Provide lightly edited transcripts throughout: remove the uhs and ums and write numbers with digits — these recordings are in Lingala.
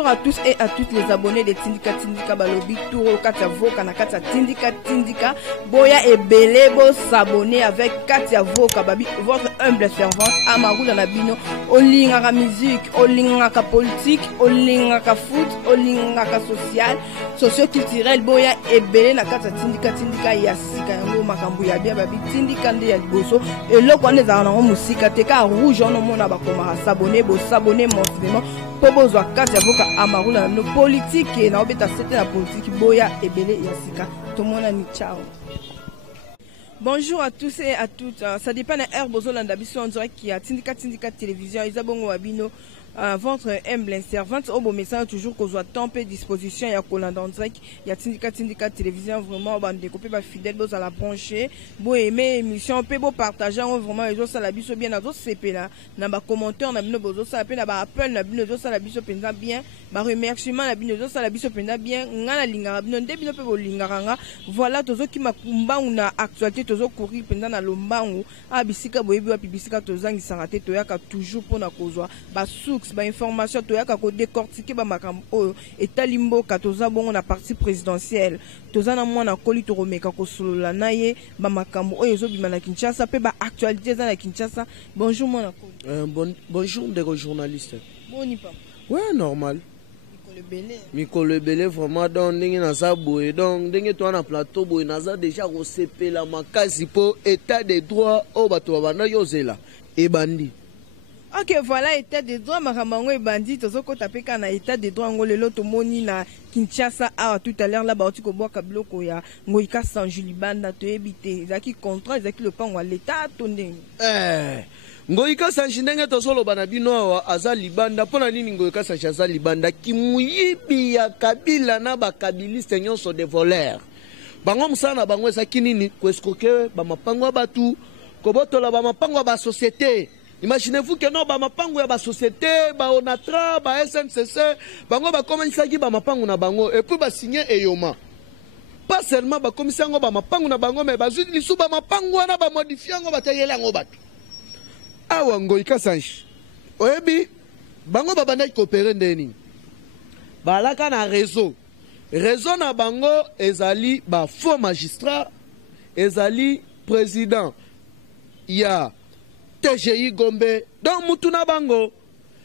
Bonjour à tous et à toutes les abonnés de Tindika Tindika Balobi Touro Katia Voka na Katia Tindika Tindika Boya et Belebo s'abonner avec Katia Voka Babi, votre humble servante Amarou dans la bino Olingaka musique, Olingaka politique, Olingaka foot, Olingaka social, socio-culturel Boya et Belé na Katia Tindika Tindika Yasika Yango Makambu ya bien Babi Tindika Nde ya Liboso et là quand les arnaques musika teka rouge on mona bakoma s'abonner bo s'abonner mensuellement. Pobozo Katia Voka Amarou na no politique et na obeta c'était la politique Boya et Belé Yasika tout le monde a mis ciao. Bonjour à tous et à toutes. Ça dépend de Herbozo Landabiso en direct qui a Tindika Tindika télévision Isabongo Wabino. Votre humble servante au beau message toujours qu'on soit temps et disposition il y a Colanda en direct il y a Tindika télévision vraiment on découper ba fidèle à la brancher beau aimer émission peut beau partager vraiment les autres ça la biso bien dans autres CP là na ba commentaire na bino bozo ça pe na ba appel na bino ça la biso penza bien ba remerciement na bino ça la biso penza bien ngana lingara bino nde bino pe bo lingaranga voilà tozo ki makumba una actualité tozo courir penza na lombangu abisika boyebi wa bibisika tozangi sangate toyaka toujours pour na kozwa ba ba information toyaka ko décortiquer ba makambo oyo etalimbo katoza bongo na parti présidentielle toza na mwana koli to romeka ko solola naye ba makambo oyo ezobima na Kinshasa pe ba actualité za na Kinshasa. Bonjour mwana koli. Bonjour des journalistes. Boni papa. Ouais, normal. Mikolo Belé vraiment donc ndenge naza boye donc ndenge to na plateau boye naza déjà resepela makasi po état de droit o bato bana yozela e bandi. Ok, voilà, état de droit, Maramango et bandit, Tozoko Tapeka na état de droit, Ngolelo Tomoni na Kinshasa, tout à l'heure là-bas, tu vois Kabloko ya, Ngoika San Julibanda, te éviter, Zaki contrat, Zaki le pan, l'état tonné. Ngoika San Jinenge Tosolo Banabino, Aza Libanda, Pona Nini Ngoika San Chaza Libanda, qui mouyibi ya Kabila na bakabiliste nyon so des voleurs. Bango Msana Bango Sakinini, Kweskoke, Bamapangwa Batu, Kobotola Bamapangwa Ba Société. Imaginez-vous que non, bamapango ya ba société, ba Onatra, ba SNCC, bango ba commencer ki bamapango na bango et puis ba signer eyoma. Pas seulement ba commissaire ngo bamapango na bango mais ba zuli lisu bamapango na ba modifier ngo batayela ngo batu. Awa Ngoika Sanji. Oyebi bango ba banda coopérer ndeni. Ba laka na réseau. Réseau na bango ezali ba faux magistrat, ezali président. Ya TGI Gombe donc mutuna bango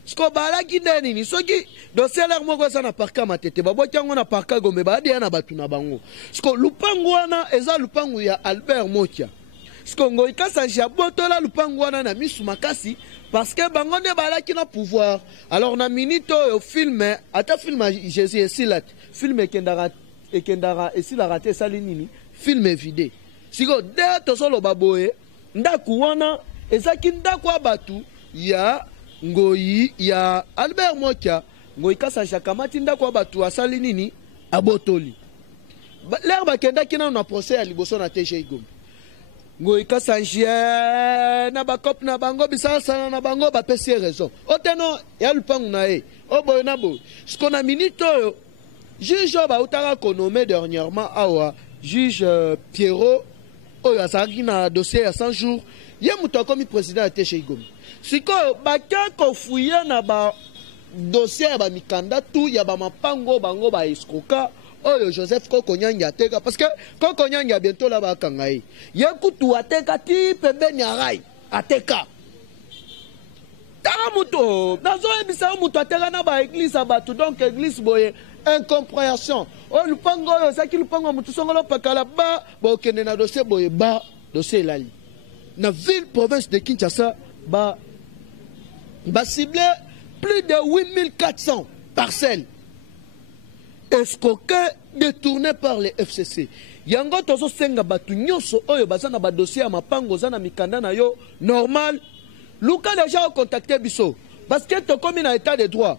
sko bala kindeni ni soki dossier l'air moko sana parka matete baboti yango na parka Gombe ba dia na batu na bango sko lupango wana eza lupango ya Albert Mokia sko Ngoika Sanji botola lupango wana na misu makasi parce que bango ne bala ki na pouvoir alors na minito yo filme ata filme Jésus esilat filme kendara esila raté salinini filme vidé siko de to solo baboye ndaku wana ezaki ndako abatu ya Ngoyi ya Albert Mokia Ngoika Sanji kamati ndako abatu asali nini abotoli l'air bakenda kina na procès ya liboso na TGI Gombe Ngoika Sanji na bakop na bango bisasa na bango ba pesi raison oteno ya lupangu na e oboy na bo ce na minito yo juge ba utaka konomé dernièrement awa juge Pierrot oyo asaki na dossier ya 100 jours ye muto akomi président ya TGI Gombe sikoyo bakako fouiller na ba dossier ya ba mikanda tout ya ba mapango bango ba escroka oyo Joseph Kokonyanga ateka parce que Kokonyanga bientôt là ba kangai ye kutu ateka ti pembeni ya rai ateka tara muto nazo ebisa muto ateka na ba église abatu donc église boye incompréhension o lupango oyo saki lupango mutu songolo pakala ba bokende na dossier boye ba dossier lali na ville province de Kinshasa ba ciblé plus de 8400 parcelles escroquées détournées par les FCC yango tozo senga batu nyonso oyo bazana ba dossier ya mapango zana mikanda na yo normal luka déjà contacter biso parce que to comme na état de droit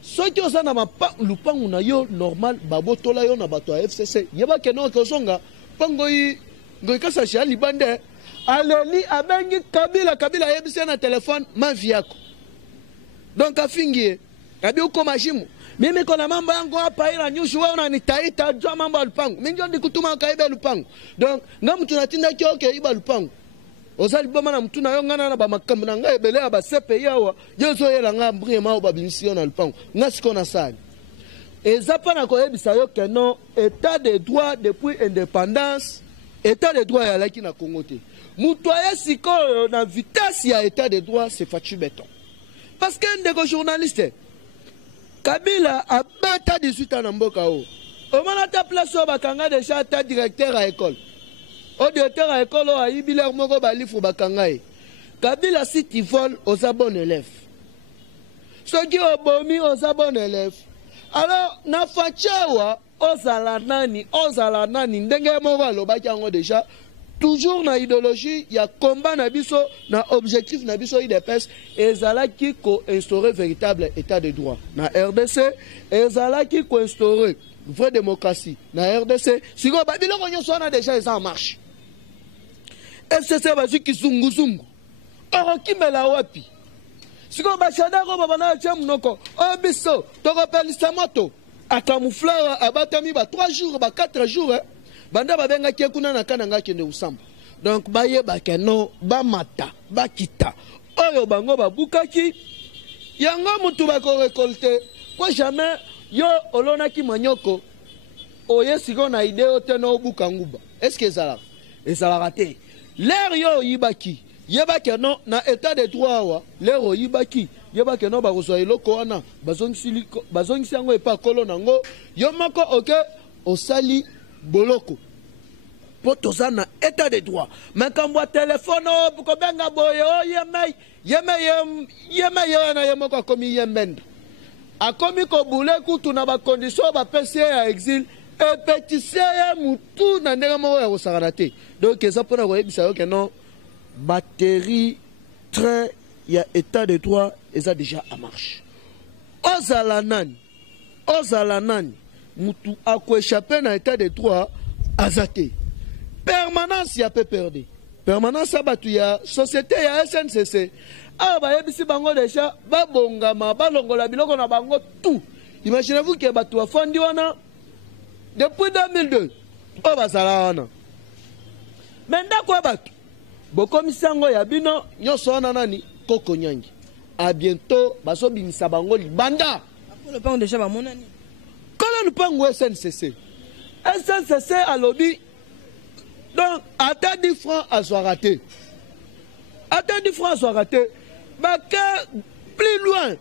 ceux qui osana lupango na yo normal babotola yo na bato ya FCC yeba ke no kozonga pango yi Ngoika Sanji libande aleli abengi Kabila yebise na téléphone maviako donc afingie abi uko majimu mimi kona mambo yangu hapa ila nyushu wewe unanitaita jua mambo ya lupango mimi ndio ndikutuma kaiba lupango donc ngamu tunatinda kioke iba lupango ozali boma na mtu na yo ngana na bamakambo na ngai ebele ya basepe yawa yezo yela nga mbrima o babimisi yo na lupango nga siko na sali eza mpa na koyebisa yo ke non état de droit depuis indépendance état de droit eyalaki na Congo te mutu aye sikoyo na vitesse ya état de droit c'est Fatou Beton parce que ndeko journaliste Kabila abata 18 ans na mboka o omana ta place o bakanga déjà ta directeur à école au directeur à école o ayibiler moko balifu bakanga e Kabila si tu voles aux bon élève ceux qui obomi aux bon élève alors na fachawa ozala nani ndenge moko alobaki yango déjà toujours na idéologie ya combat na biso na objectif na biso IDPS ezalaki ko instaurer véritable état de droit na RDC ezalaki ko instaurer vraie démocratie na RDC siko babiloko nyonso wana déjà eza en marche FCC bazwi kizunguzungu orokimela wapi siko bashadako babana cha munoko obiso tokopelisa moto akamoufleur abatami ba 3 jours ba 4 jours banda babenga kuna na kananga kende usamba donc bayeba ke no bamata bakita oyo bango babukaki yango mutu bako récolter po jamais yo olonaki manyoko oye siko na idée te no buka nguba est-ce que ça raté l'air yo yibaki yebake no na état de droit wa lero yibaki yebake no bakozwa eloko wana bazongisi yango epa kolo nango yo moko oke osali boloko potoza na état de droit makambo ya telefone o kobenga boye o yeme na yemoko akomi yemenda akomi kobule kutu na bakondition bapesi ya exil epetise ya mutu na ndenge moko ya kosakana te donc eza mpona koyebisa yo ke non batterie train ya état de droit eza déjà en marche ozala nani mutu akoéchappe na état de droit azate permanence ya PPRD permanence ya batu ya société ya SNCC awa bayebisi bango déjà babongama balongola biloko na bango tout imaginez-vous ke batu afandi wana depuis 2002 oyo bazala wana me ndako ya batu bokomisi yango ya bino nyonso wana nani Koko Nyangi a bientôt bazobimisa bango libanda le pan déjà bamonani kala lupango SNCC alobi donc ata 10 francs azwa raté bake plus loin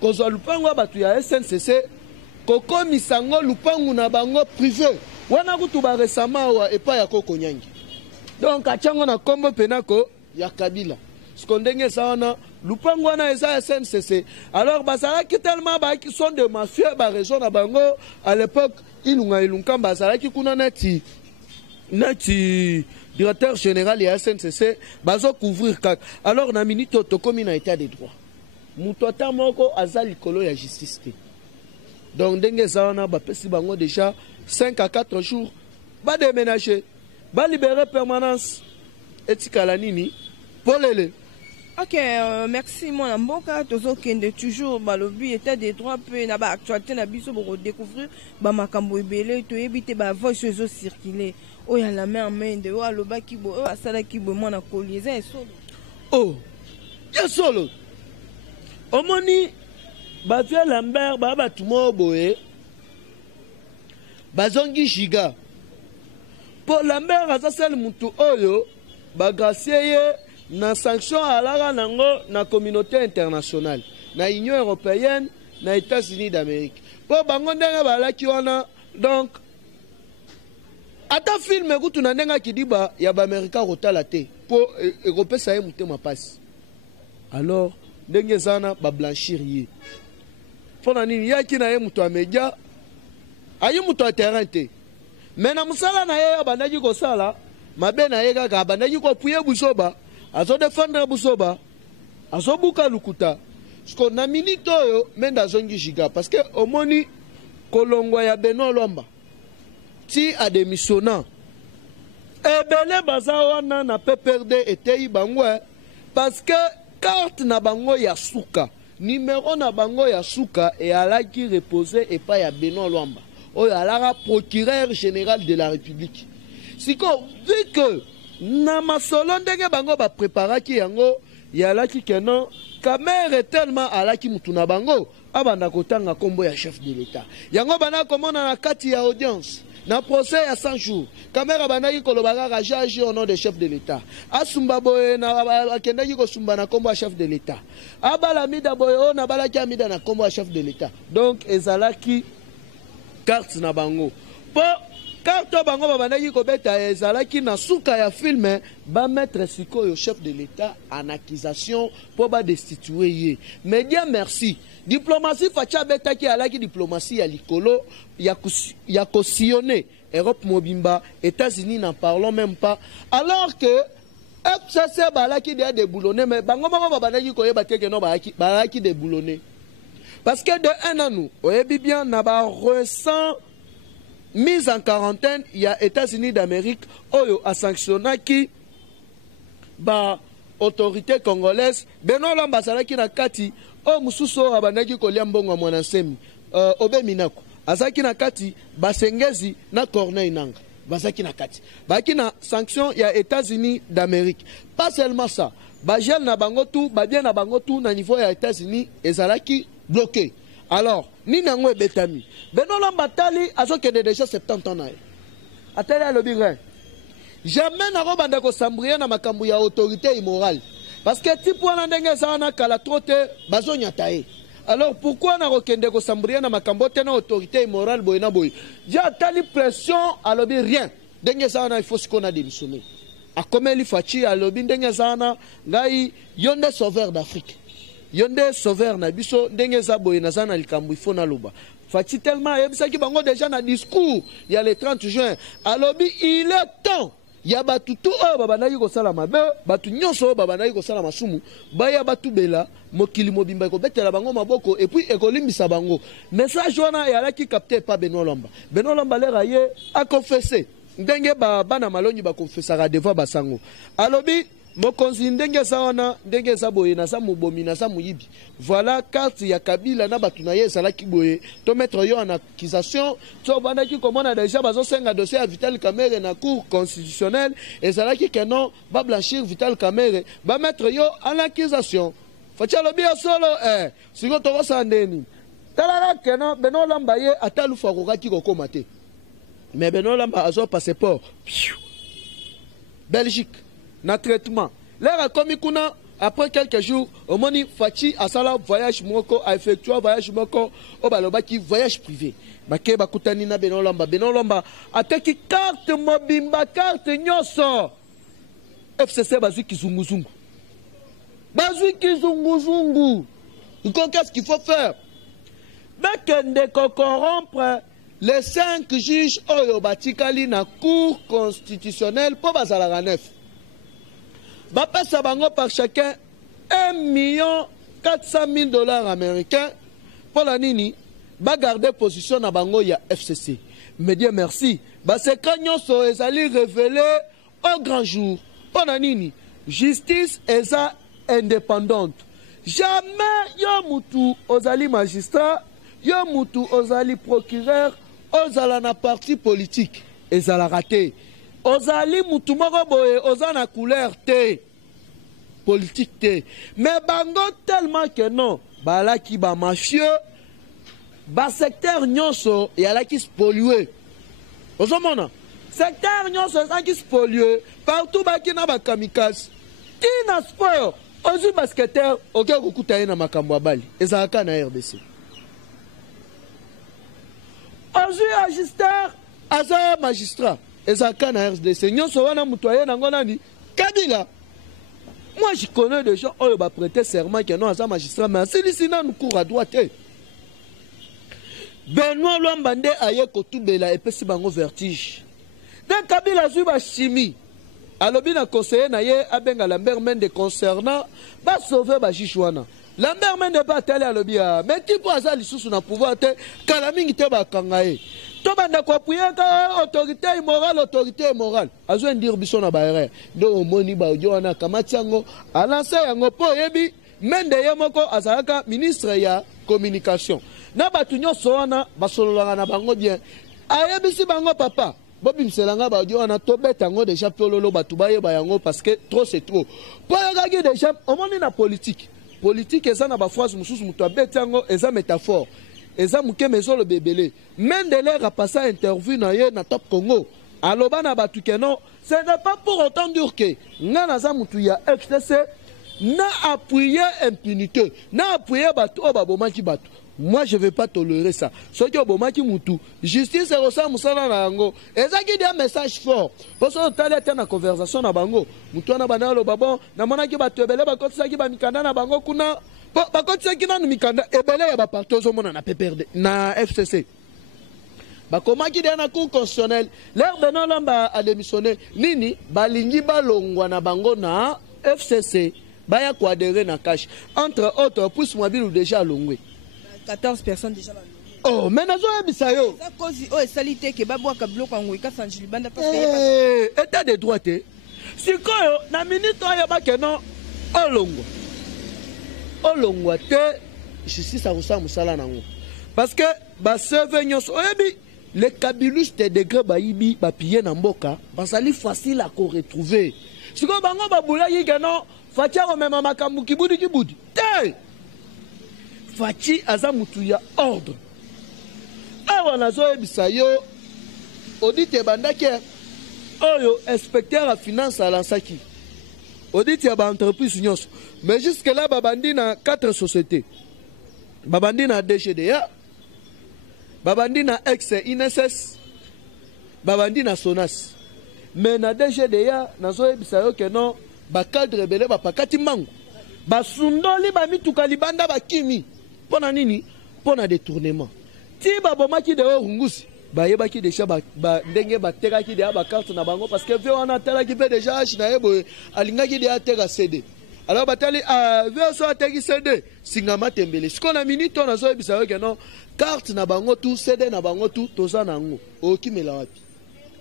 kozwa lupango batu ya SNCC kokomisa ngo lupango na bango privé wana kutu ba récemment wa epa ya Koko Nyangi donc achango na kombo penako ya Kabila skondenge sawana lupango wana eza SNCC alors bazalaki tellement qui sont de mafieux ba région na bango à l'époque ilunga bazalaki kuna neti directeur général ya SNCC bazo couvrir kak alors na minute tokomi na état de droit muto ata moko azali kolo ya justice te donc ndenge sawana bapesi bango déjà 5 à 4 jours ba déménager ba libérer permanence etikala nini polele. Ok, merci mon mboka tozo kende toujours balobi état des droits pe na ba actualité na biso boko découvrir ba makambo ebele to ebite ba voice zo circuler o ya la main en main de o aloba ki bo o asala ki bo mona kolieza esolo oh ya solo omoni ba via Lambert ba ba tumo boye bazongi giga pour Lambert azasel mutu oyo ba gracier na sanction alara nango na communauté internationale na Union européenne na États-Unis d'Amérique po bango ndenge balaki wana donc ata film kutu na ndenga kidiba ya ba Amerika kotala te po ekopesa ye mutema pasi alors ndenge zana ba blanchir ye pona nini yaki na ye mutu amedia ayi mutu a terrain te mais na musala na ye bandaki kosala mabe na ye kaka bandaki kopuye busoba azo défendre busoba azo buka lukuta sko na minute oyo menda zongi giga parce que omoni kolongwa ya Benoît Lomba ti a démissionnant ebele baza wana na PPRD etei bango parce que carte na bango ya suka numéro na bango ya suka et alaki reposer et pas ya Benoît Lomba oyo alara procureur général de la République siko vu que na masolo ndenge bango ba préparaki yango yalaki kenon Kamere tellement alaki mutu na bango abanda kotanga kombo ya chef de l'état yango bana komona na kati ya audience na procès ya 100 jours Kamere bandaki kolobaka agi au nom de chef de l'état asumba boye na akendaki kosumba na kombo ya chef de l'état abala mida boye o na balaki amida na kombo ya chef de l'état donc ezalaki carte na bango po carte bango babandaki kobeta ezalaki na suka ya film ba mettre sikoyo chef de l'état en accusation pour ba destituer ye mais Dieu merci diplomatie facha betaki alaki diplomatie ya likolo ya cautionner Europe mobimba États-Unis n'en parlons même pas alors que FCC balaki de déboulonner mais bango bango babandaki koyeba teke no balaki déboulonner parce que de un an nous oyebi bien na ba ressent mise en quarantaine, il y a États-Unis d'Amérique, Oyo a sanctionné qui ba autorité congolaise, Beno l'ambassade qui na kati, O Mususo abanaki koliambongo mwanasemi, Obe Minako, Azaki na kati, Basengezi na Corneille Nanga, Basaki na kati. Baki na sanction, il y a États-Unis d'Amérique. Pas seulement ça, Bajel na bangotu, Babien na bangotu, na niveau ya États-Unis, Ezalaki bloqué. Alors, ni nango betami. Beno l'ambatali azokende déjà 70 ans na. Atali alobi jamais na robanda ko sambrier na makambu ya autorité immorale. Parce que tipo na ndenge za na kala trote bazonya tae. Alors pourquoi na rokende ko sambrier na makambo te na autorité immorale boyena boy. Ja atali pression alobi rien. Ndenge za na il faut qu'on a démissionné. Akomeli fachi alobi ndenge za na ngai yonde sauveur d'Afrique. Yonde sauveur na biso ndenge za boye na zana likambu ifo na loba fati tellement yebisaki bango déjà na discours il y a le 30 juin alobi il est temps ya batu tu o babandaki kosala mabe batu nyonso babandaki kosala masumu baya batu bela mokili mobimba ko betela bango maboko et puis ekolimbisa bango message wana yalaki capté pas Benoît Lomba lera ye a confessé ndenge bana malonyi ba confessera devant basango alobi mokonzi ndenge sawana ndenge saboye na sa mubomi na sa muyibi voilà carte ya Kabila na batu na ye salaki boye to mettre yo en accusation to bandaki komona déjà bazo senga dossier à Vital Kamerhe na cour constitutionnelle et salaki que non ba blanchir Vital Kamerhe ba mettre yo en accusation facha lobi solo siko to sa ndeni talala que non Benoît Lomba ye atalu fakoka ki kokoma te mais Benoît Lomba azo passeport Belgique na traitement. L'air a commis kuna après quelques jours, au moni Fachi a sala voyage moko a effectué voyage moko au balobaki voyage privé. Bake bakutani na Benoît Lomba ateki carte mobimba carte nyoso. FCC bazui kizunguzungu. Qu'est-ce qu'il faut faire? Bekende ko corrompre les 5 juges oyo batikali na cour constitutionnelle pour bazala neuf. Bapesa bango par chacun $1,400,000 américains pour la nini ba garder position na bango ya FCC. Mais Dieu merci, ba secret nyonso ezali révélé au grand jour. Pour la nini justice eza indépendante. Jamais yo mutu ozali magistrat, yo mutu ozali procureur, ozala na parti politique ezala raté. Ozali mutu moko boye ozana couleur te politique te mais bango tellement que non balaki ba mafieux ba secteur nyonso yalaki spolié ozomona secteur nyonso yalaki spolié partout baki na ba kamikaze tina sport ozu basketteur oke kokuta ye na makambo ya bali ezalaka na RDC ozu agistère aza magistrat ezalaka na RDC nyonso wana mutu aye nango nani Kabila. Moi je connais des gens qui ont prêté serment qui non à magistrat mais celui-ci n'a nous cours à droite. Benoît Lomba nde aye kotubela epesi bango vertige. De Kabila zuba chimie. Alobi na conseiller na ye abenga Lambert Mende concernant ba sauver ba jishwana. Lambert Mende ba tele alobi mais tipo azali susu na pouvoir te kala mingi te ba kangaye. Tobanda ko appuyer autorité immorale azo ndir biso na baere do moni ba wana kamatiango alancer yango po yebi Mende ye moko azalaka ministre ya communication na batu nyonso wana basololanga na bango bien ayebisi bango papa bobimselanga badio wana tobeta yango déjà piololo bato bayeba yango parce que trop c'est trop po yokaki déjà omoni na politique eza na baphrase mosusu moto abeti yango eza métaphore eza mokeme ezoloba ebele Mendeler apasa interview na ye na Top Congo aloba na bato keno ce n'est pas pour autant dire que nga naza motu ya FCC na appuyer impunité na appuyer bato oyo babomaki bato. Moi, je ne vais pas tolérer ça. Ce qui est bon, justice est aussi musala na yango. Et ça qui dit un message fort. Parce que tu as une conversation na bango. Mutu na banalo babon. Na mona ki ba tebele ba kotisa ki ba mikanda na bango kuna. Ba kotisa ki na mikanda ebele ya ba partout mona na PPRD na FCC. Ba koma ki na cour constitutionnelle. L'air Benoît Lamba a démissionné. Nini balingi balongwa na bango na FCC. Baya ko adhérer na cash. Entre autres, pousse mobile déjà longwe. 14 personnes déjà. Oh, mais nazo yebisa yo. Ça cause oh salité ke babwa ka bloc en wika sanji libanda parce que état de droit te. Sikoyo na minute oyo bakeno olongwa te justice akosa musala nango. Parce que ba serve nyos oyebi les kabilustes degré bayibi ba piller na mboka basali facile à retrouver. Sikoyo bango babula yikeno fatia ko mema makambu kibudi te. Fachi aza mutu ya ordre. Awa nazo yebisa yo audit bandake oyo inspecteur à finance à lansaki. Audit ya ba entreprise nyos. Mais jusque là babandi na 4 sociétés. Babandi na DGDA. Babandi na ex INSS. Babandi na Sonas. Mais na DGDA nazo yebisa yo ke non ba cadre belé ba pakati mangu. Ba sundoli ba mituka libanda ba kimi. Pona nini? Pona détournement. Ti babomaki de rungusi. Ba yebaki déjà ba ndenge ba teraki de ba carte na bango parce que ve wana teraki pe déjà na yebo alingaki de atera CD. Alors batali ve so ateki CD singama tembele. Siko na minute on azo ebisa yo ke non carte na bango tout CD na bango tout toza nango. Okimela wapi?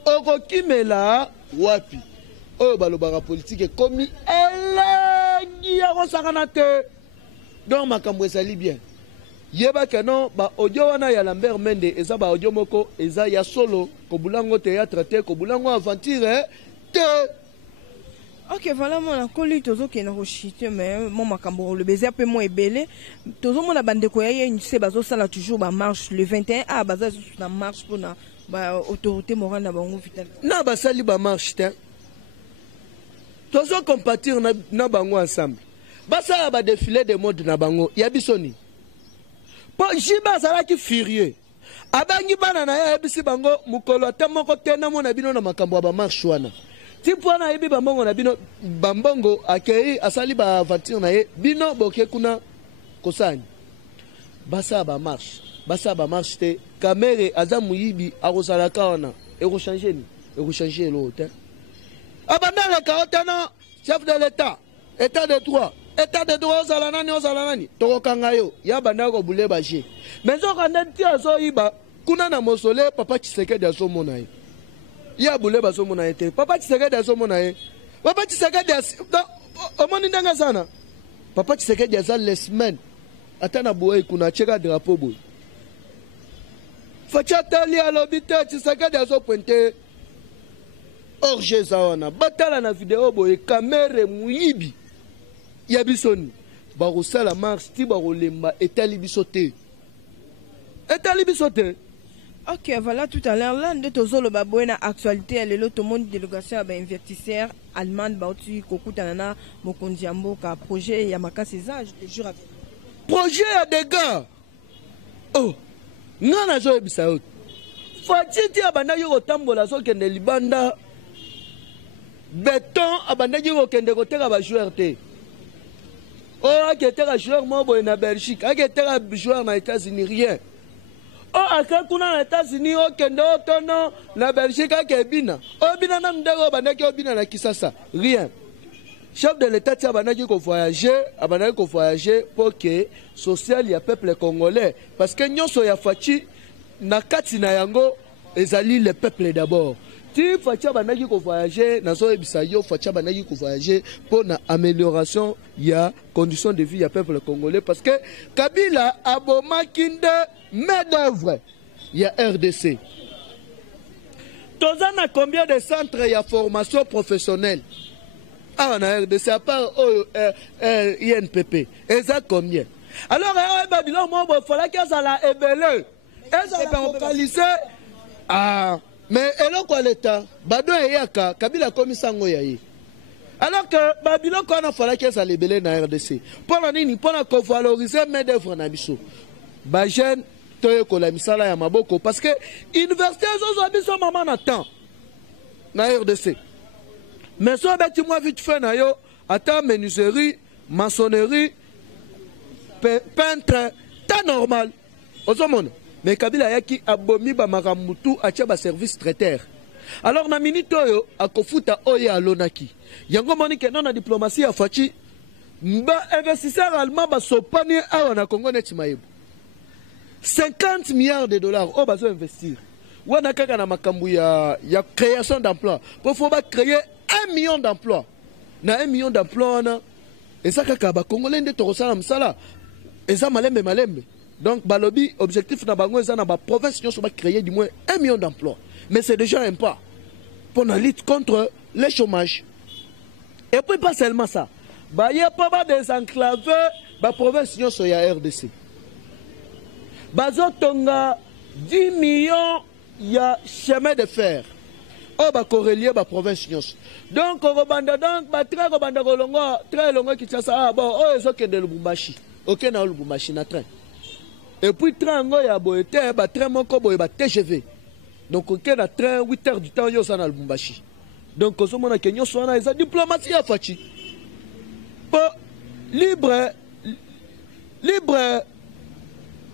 Okimela wapi? Oyo balobaka politique komi elengi ya kosakana te. Donc makambo ezali bien. Yeba keno ba audio wana ya Lambert Mende eza ba audio moko eza ya solo ko bulango théâtre te ko bulango aventure te. Ok, voilà mon colis tozo ke na rochite mais mon makambo le baiser peu moins ebele tozo mon bandeko ya une se bazo sala toujours ba marche le 21 a baza na marche pour na ba autorité morale na bango vital. Na ba sali ba marche te. Tozo compatir na bango ensemble. Basa ba défilé de mode na bango ya bisoni. Po jiba salaki furieux. Abangi bana na ya bisi bango mukolo tamoko tena mona bino na makambo ba marche wana. Tipo na yebi bambongo na bino bambongo akei asali ba aventure na ye bino boke kuna kosani. Basa ba marche te kamere azamu yibi akosala ka wana eko changer ni eko changer lo te. Abandana ka otana chef de l'état état de droit. État de droit ozalanani tokokanga yo ya banda ko bule baje mais okanda ti azo iba kuna na mosole papa Tshisekedi azo mona ye ya bule bazo mona ye te papa Tshisekedi azo mona ye papa Tshisekedi omoni ndanga sana papa Tshisekedi aza les semaines atana boye kuna cheka drapeau boye facha tali alobi te Tshisekedi azo pointe orge zawana batala na video boye kamere muyibi Yabisoni, barossa la marche, ti barolemba, etali bisote. Ok, voilà tout à l'heure. Là, nous avons une actualité. Elle est là, tout le monde, délégation à investisseurs allemands, Bauti, Kokutanana, Mokondiambo, projet Yamaka César, je te jure. Projet à des gars. Oh, non, n'a pas ça. Fatiti abanda yo tambola so kende libanda. Béton abanda yo kende koteka ba joueur te. Oh, qui était un joueur mobile en Belgique, qui était un joueur aux États-Unis, rien. Oh, à quand on a aux États-Unis, oh, qui est dans la Belgique, qui est bina. Oh, bina n'a pas de qui bina na kisasa, rien. Chef de l'État, il a voyagé pour que social y a peuple congolais, parce que nous sommes fati na kati na yango, ezali le peuple d'abord. Si Fatia Banaki ko voyager, nazo ebisa yo Fatia Banaki ko voyager pour na amélioration ya conditions de vie ya peuple congolais parce que Kabila aboma kinde main d'œuvre ya RDC. Tozan a combien de centres de formation professionnelle? Ah, on a RDC, à part INPP. Et ça combien? Alors, Babylon, il fallait qu'elle soit ébélée. Elle s'est focalisée. Ah, mais elle a quoi l'État? Bado et Yaka, Kabila Komisango Yahi. Alors que Babylon, quand on a fallu qu'elle soit ébélée dans la RDC. Pour la nini, pour la valoriser, mais d'œuvres na biso. Bajen, toye ko la misala ya maboko. Parce que l'université, ils ont maman n'attend. Na RDC. Mais si on a vite fait, attends, menuiserie, maçonnerie, peintre, c'est normal. Mais Kabila Yaki abomi ba maramutu atia ba service traiteur. Alors na minute oyo akofuta oya alonaki. Yango moni ke non na diplomatie afachi ba investisseur allemand ba sopani awa na Congo net mayibu. 50 milliards de dollars o bazo investir. Wana kaka na makambu ya création d'emplois. Pour faut ba créer 1 million d'emplois. Na 1 million d'emplois na ezaka ka ba Congolais nde tokosala msala. Eza malembe. Donc balobi objectif na bango eza na ba province nyonso ba créer du moins 1 million d'emplois. Mais c'est déjà un pas pour la lutte contre le chômage. Et puis pas seulement ça. Bah y a pas mal désenclaver ba province nyonso ya RDC. Bazotonga 10 millions ya chemin de fer. Oh ba corrélier ba province nyonso. Donc Robanda donc ba train Robanda Kolongo, train longo Kinshasa ah bon oh ezoke de Lubumbashi. OK na Lubumbashi na train. Et puis train ngo ya boete ba train moko boye ba TGV. Donc OK na train 8 heures du temps yo sa na Lubumbashi. Donc au moment que nyonso na eza diplomatie ya fachi. Pour libre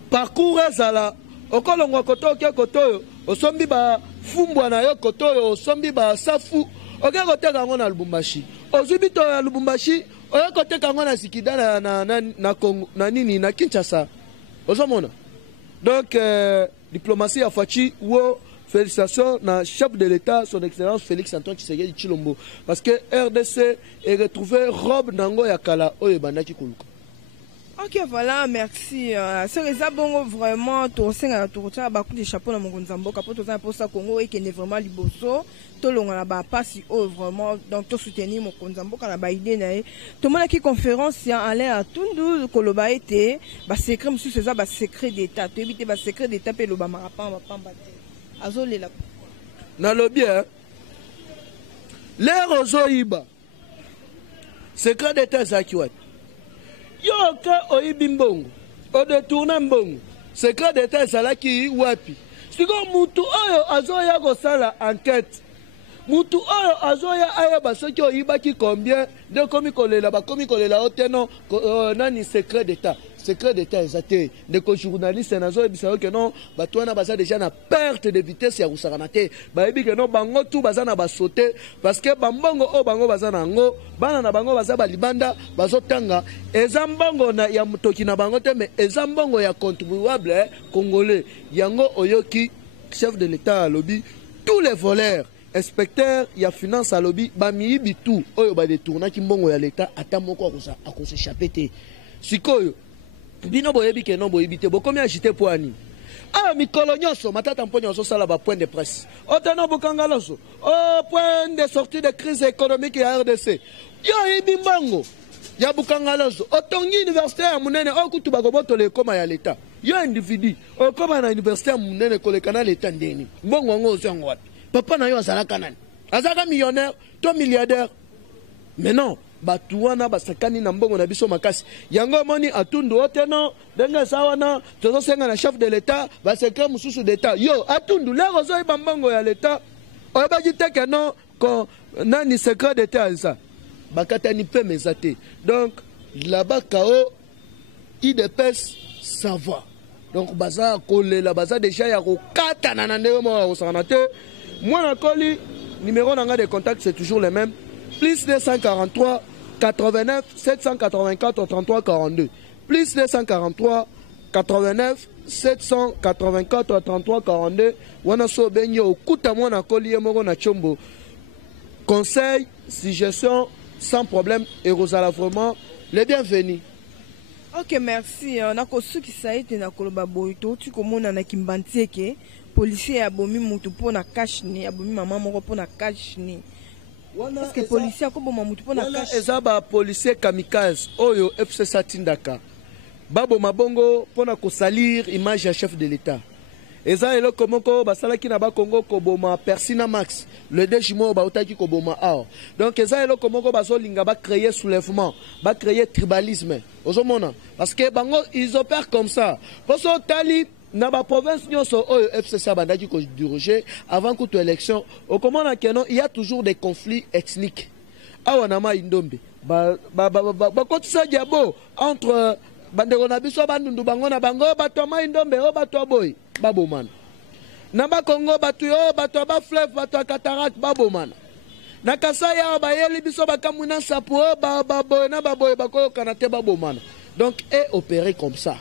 parcours ezala okolongwa koto ke koto osombi ba fumbwa na yo koto osombi ba safu oke koteka ngo na Lubumbashi ozubi to ya Lubumbashi oyo koteka ngo na Sikida na Congo na nini na Kinshasa osomona. Donc diplomatie ya fachi wo félicitations na chef de l'État son excellence Félix Antoine Tshisekedi Tshilombo parce que RDC est retrouvé robe nango ya kala oyo bandaki kuluka. Ok, voilà, merci. C'est les abons vraiment, tout ça, beaucoup de chapeaux dans mon Gonzambo, pour tout ça, pour ça, Congo, et qui est vraiment liboso, tout le monde a pas si haut, vraiment, donc tout soutenir mon Gonzambo, quand on a idée, tout le monde qui conférence, il y a allé à Tundu, Koloba était, bah, secret, monsieur, c'est ça, bah, secret d'État, tu évites, bah, secret d'État, et le bas marapan, va pas battre. Azolé là. Dans le bien, l'air aux oïba, secret d'État, ça qui est. Yo ka oyibi mbongo o détourna mbongo secret d'État ezalaki wapi siko mutu oyo azoya kosala enquête mutu oyo azoya ayeba soki oyibaki combien de komi kolela bakomi kolela oteno nani secret d'État ezate ndeko journaliste nazoyebisa que non bato wana baza déjà na perte de vitesse ya kusakana te bayebi que non bango tu baza na basote parce que bambongo o bango baza nango bana na bango baza balibanda bazotanga eza mbongo na ya mutoki na bango te mais eza mbongo ya contribuable congolais yango oyoki chef de l'État alobi tous les voleurs inspecteur ya finance alobi bamiyibi tout oyo ba détournaki mbongo ya l'État ata moko akosechape te sikoyo bino boyebi ke non boyebi te bokomi agité po ani ah mikolo nyonso matata mpo nyonso sala ba point de presse otana bokanga loso oh point de sortie de crise économique ya RDC yo yebi mbango ya bokanga loso otongi université ya munene okutu bakoboto le koma ya l'État yo individu okoma na université ya munene kolekana l'État ndeni mbongo ngo ozango wapi papa na yo azalaka nani azaka millionnaire to milliardaire mais non batuwana basakani na mbongo na biso makasi yango moni atundu oteno denga sawana tozo senga na chef de l'État ba secret mususu d'État yo atundu lero zo iba mbongo ya l'État obaji teke non ko nani secret d'État ça bakatani pe mezate donc là-bas kao IDPS savoir donc baza kolela baza déjà ya ko katana na ndeko mo osana te moi na koli numéro nanga de contact c'est toujours le même plus 243 89 784 33 42 plus 243 89 784 33 42 wana so benyo okuta mwana koli moko na chombo conseil suggestion sans problème et Rosala vraiment les bienvenus. Ok, merci. On a conçu qui ça a été na koloba boito tu komona na kimbantieke policier abomi mutu po na cash ni abomi maman moko po na cash ni est-ce que policier akoboma mutu po na cash eza ba policier kamikaze oyo FCC atindaka baboma bongo po na kosalir image ya chef de l'état eza eloko moko basalaki na bakongo koboma Persina Max le dejimo bautaki koboma awa donc eza eloko moko bazolinga bacréer soulèvement bacréer tribalisme ozomona parce que bango ils opèrent comme ça poso tali na ba province nyonso oyo FCC abandaki ko diriger avant toute élection au commandant kenon il y a toujours des conflits ethniques awa na ma indombe ba kotisa diabo entre bandeko na biso bandundu bango na bango bato ma indombe o bato boy babomana na bakongo bato yo bato ba fleuve bato cataract babomana na Kasai ya bayeli biso bakamuna sapo boy na baboy bakoyo kanate babomana donc est opéré comme ça.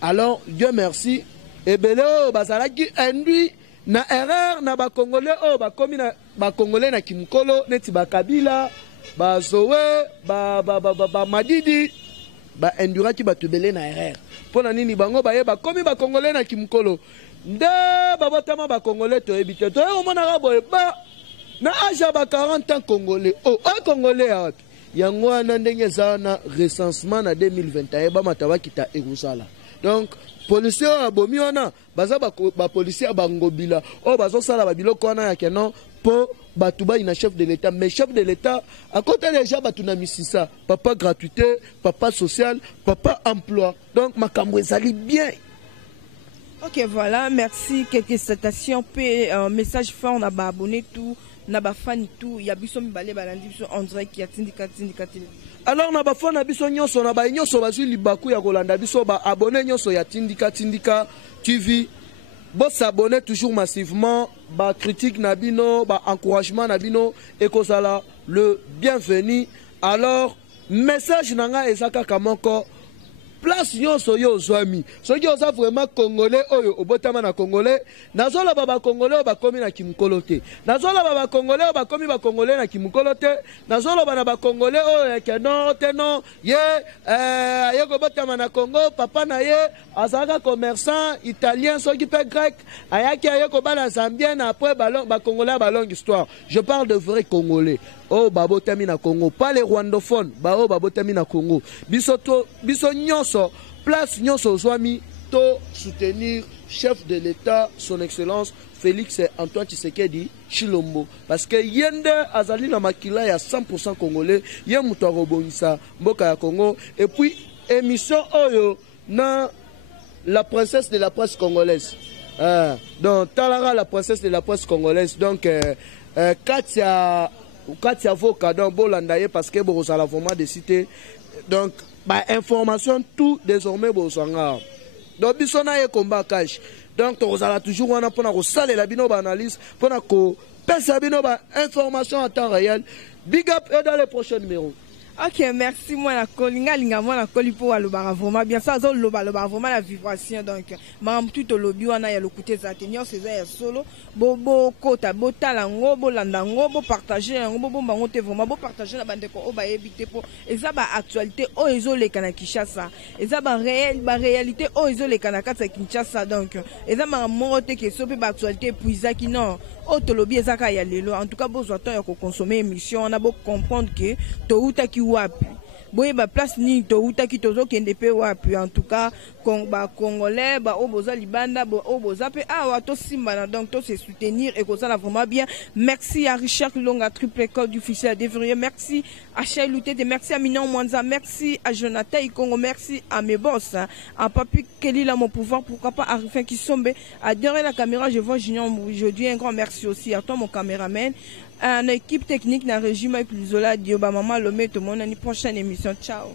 Alors Dieu merci et belé bazalaki induit na erreur na ba congolais bakomi na ba congolais na kimkolo neti ba kabila ba zoé ba madidi ba enduraki bato belé na erreur pona nini bango bayeba komi ba congolais na kimkolo nde babotama ba congolais to ebite to omona boye ba na âge ba 40 ans congolais congolais api yango wana ndenge za na recensement na 2021 ba matawa kita erusala donc policier abomi wana baza ba policier bangobila bazo sala ba biloko wana ya kenon po batuba ina chef de l'état mais chef de l'état à côté déjà batuna misisa papa gratuité papa social papa emploi donc makambo ezali bien. Ok, voilà, merci. Quelques citations, message fort, on a abonné tout, on a fan tout, il y a biso mi balé balandi biso on dirait qu'il y a tindika. Alors na ba fan biso nyonso na ba nyonso bazui libaku ya kolanda biso ba abonné nyonso ya tindika TV. Bo s'abonner toujours massivement, ba critique na bino, ba encouragement na bino et kozala le bienvenu. Alors message nanga ezaka kamoko place nyonso yo zwami soki oza vraiment congolais oyo obotama na congolais nazola baba congolais bakomi na kimkolo te nazola baba congolais bakomi ba congolais na kimkolo te nazola bana ba congolais oyo ke non te non ye ayeko botama na Congo papa na ye azaka commerçant italien soki pe grec ayaki ayeko bana zambien après ba congolais ba longue histoire je parle de vrais congolais babotami na Congo pas les rwandophones babotami na Congo biso nyonso place nyonso zwami to soutenir chef de l'état son excellence Félix Antoine Tshisekedi Chilombo parce que yende azali na makila ya 100% congolais ye muto robonisa mboka ya Congo et puis émission oyo na la princesse de la presse congolaise donc talara la princesse de la presse congolaise donc Katia Voka donc bolandaye parce que bozala vraiment de citer donc ba information tout désormais bozanga donc bisona ye combat cash donc tozala toujours wana pona ko salela bino ba analyse pona ko pesa bino ba information en temps réel big up et dans les prochains numéros. Ok, merci moi la colinga linga moi la coli pour le vraiment bien ça le vraiment la vibration donc mam tout au lobby on a ya le côté ça tenir c'est ça solo bobo kota botala ngobo landa ngobo partager ngobo bango te vraiment bo partager la bande ko ba éviter pour et ça ba actualité o ezole kana Kinshasa et ça ba réalité o ezole kana kata Kinshasa donc et ça ma mote que so ba actualité puis qui non autolobby ezaka ya lelo en tout cas besoin temps ya ko consommer émission on a beau comprendre que to uta ki wapi boye ba place ni to uta ki tozo kende pe wapi en tout cas ba congolais ba oboza libanda bo oboza pe to simba donc to se soutenir et que ça vraiment bien. Merci à Richard Longa triple code du officiel Devrier, merci à Chay Louté, merci à Minon Mwanza, merci à Jonathan Ikongo, merci à mes boss à Papi Kelly là mon pouvoir pourquoi pas à Rufin qui sombe à derrière la caméra je vois Junior aujourd'hui un grand merci aussi à toi mon caméraman à l'équipe technique dans le régime et plus Zola Dioba Maman Lomé tout le monde à une prochaine émission. Ciao.